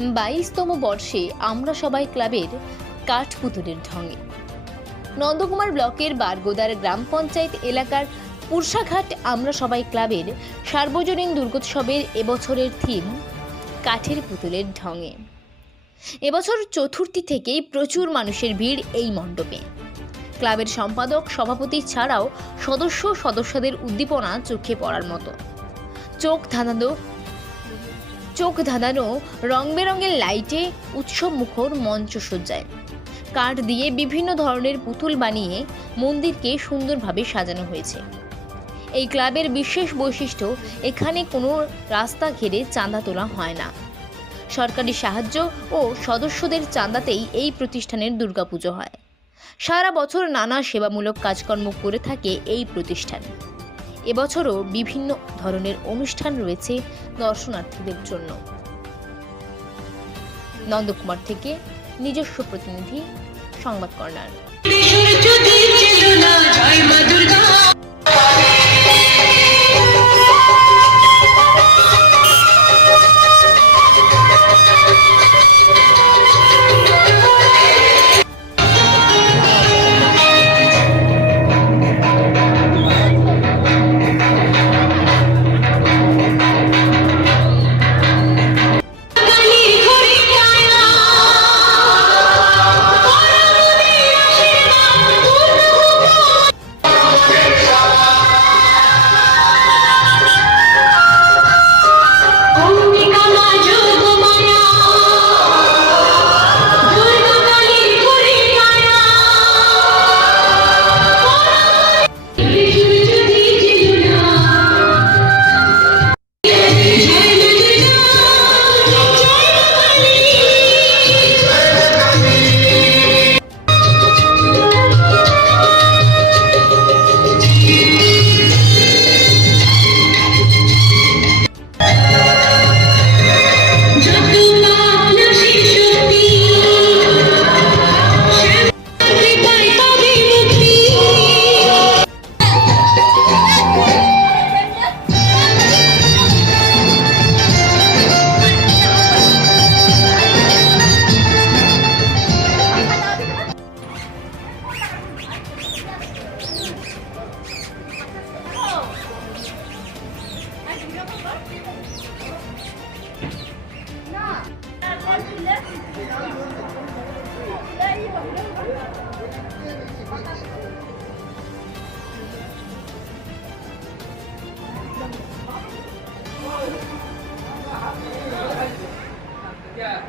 22তম বর্ষে আমরা সবাই ক্লাবের কাঠপুতুলের ঢঙে নন্দকুমার ব্লকের বারগোদার গ্রাম পঞ্চায়েত এলাকার পুরসাঘাট আমরা সবাই ক্লাবের সার্বজনীন দুর্গোৎসবের এবছরের থিম কাঠের পুতুলের ঢঙে। এবছর চতুর্থী থেকেই প্রচুর মানুষের ভিড় এই মণ্ডপে। ক্লাবের সম্পাদক সভাপতি ছাড়াও সদস্যদের উদ্দীপনা চোখে পড়ার মতো। চোখ ধাঁধানো রং বেরঙের লাইটে উৎসব মুখর মঞ্চসজ্জায় কাঠ দিয়ে বিভিন্ন ধরনের পুতুল বানিয়ে মন্দিরকে সুন্দরভাবে সাজানো হয়েছে। এই ক্লাবের বিশেষ বৈশিষ্ট্য, এখানে কোনো রাস্তা ঘিরে চাঁদা তোলা হয় না। সরকারি সাহায্য ও সদস্যদের চাঁদাতেই এই প্রতিষ্ঠানের দুর্গাপুজো হয়। সারা বছর নানা সেবামূলক কাজকর্ম করে থাকে এই প্রতিষ্ঠান। এবছরও বিভিন্ন ধরনের অনুষ্ঠান রয়েছে দর্শনার্থীদের জন্য। নন্দকুমার থেকে নিজস্ব প্রতিনিধি, সংবাদ কর্নার। Ya.